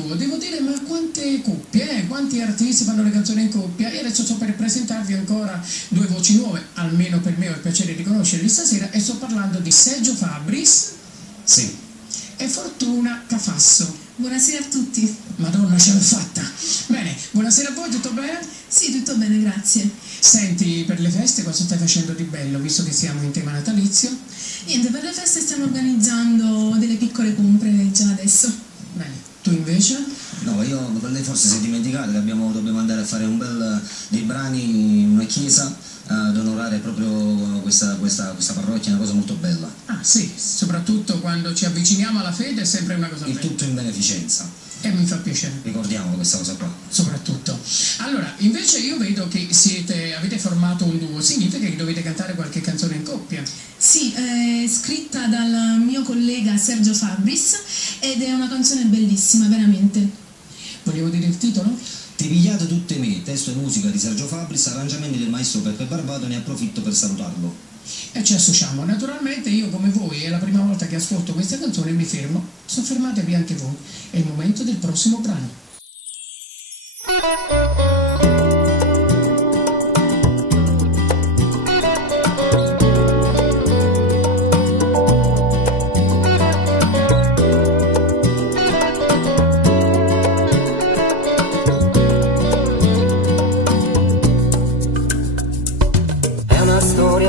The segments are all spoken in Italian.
duo, devo dire, ma quante coppie, quanti artisti fanno le canzoni in coppia? E adesso sto per presentarvi ancora due voci nuove, almeno per me ho il piacere di conoscerli stasera, e sto parlando di Sergio Fabbris e Fortuna Cafasso. Buonasera a tutti. Madonna, ce l'ho fatta. Bene, buonasera a voi, tutto bene? Sì, tutto bene, grazie. Senti, per le feste cosa stai facendo di bello, visto che siamo in tema natalizio? Niente, per le feste stiamo organizzando delle piccole compere già adesso. Bene, tu invece? No, io per lei forse si è dimenticato che dobbiamo andare a fare dei brani in una chiesa ad onorare proprio questa parrocchia, è una cosa molto bella. Ah sì, soprattutto quando ci avviciniamo alla fede è sempre una cosa bella. Il tutto in beneficenza. E mi fa piacere. Ricordiamolo questa cosa qua. Soprattutto. Allora, invece io vedo che avete formato un duo, significa che dovete cantare qualche canzone in coppia? Sì, è scritta dal mio collega Sergio Fabbris ed è una canzone bellissima, veramente. Vogliamo dire il titolo? Ti pigliate tutte me, testo e musica di Sergio Fabbris, arrangiamenti del maestro Peppe Barbato, ne approfitto per salutarlo. E ci associamo. Naturalmente io come voi è la prima volta che ascolto questa canzone e mi fermo. Soffermatevi anche voi. È il momento del prossimo brano.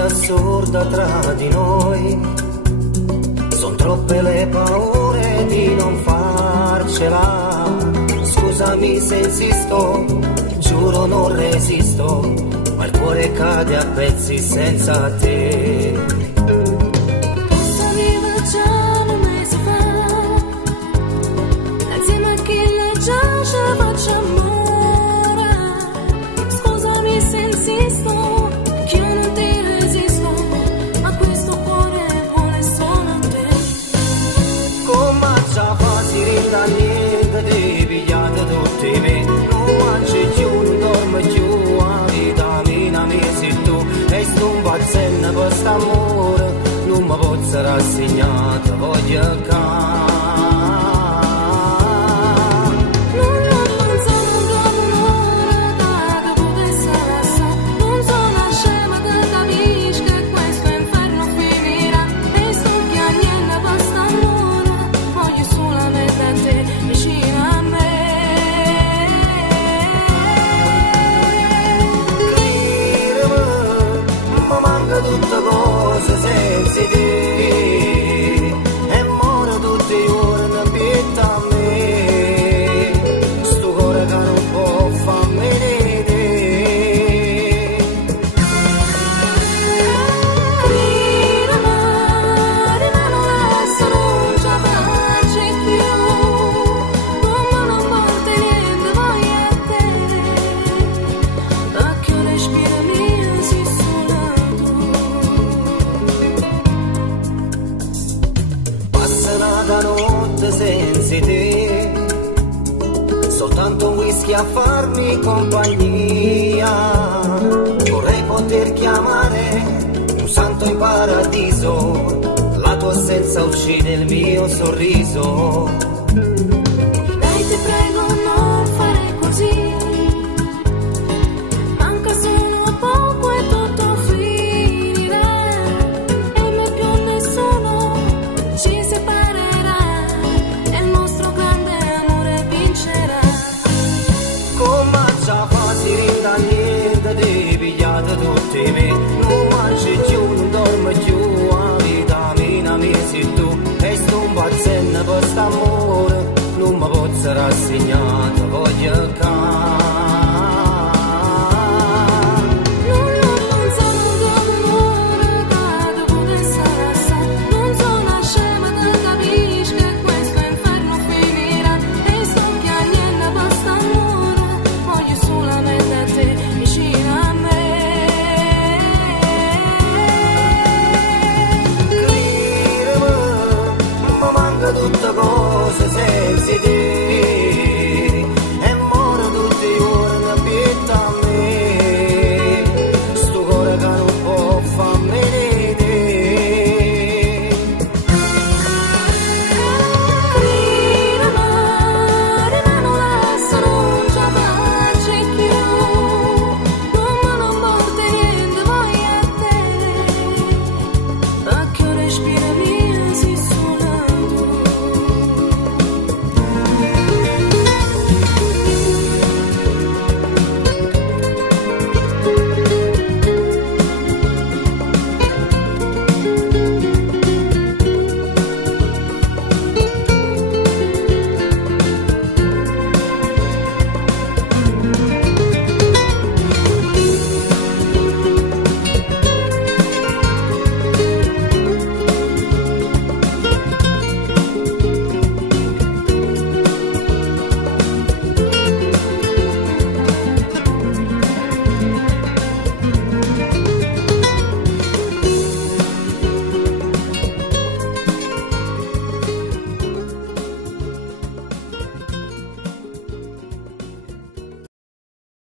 Assurda tra di noi, son troppe le paure di non farcela. Scusami se insisto, giuro non resisto, ma il cuore cade a pezzi senza te. Posso vivere già un mese fa, insieme a chi le già ci facciamo. Scusami se insisto, che io non ti da niente ti pigliate tutti me, non mangi più, non dormi più, la vita mia sei tu, e sto un pazzetto per st'amore, non mi posso rassegnare, voglio cantare. Tutte cose senza te e moro tutti i giorni pitta a me, sto cuore che non può farmi vedere. Grida mare, ma non adesso non ci faccio più, come non porta niente poi a te, perché un respiro mio si sola. Da notte senza te, soltanto un whisky a farmi compagnia. Vorrei poter chiamare un santo in paradiso, la tua assenza uccide il mio sorriso. Dai, ti prego, non fare così. Manca solo poco e tutto finirà, e mai più nessuno ci separerà, e il nostro grande amore vincerà. Come già facile da niente ti pigliate tutti me.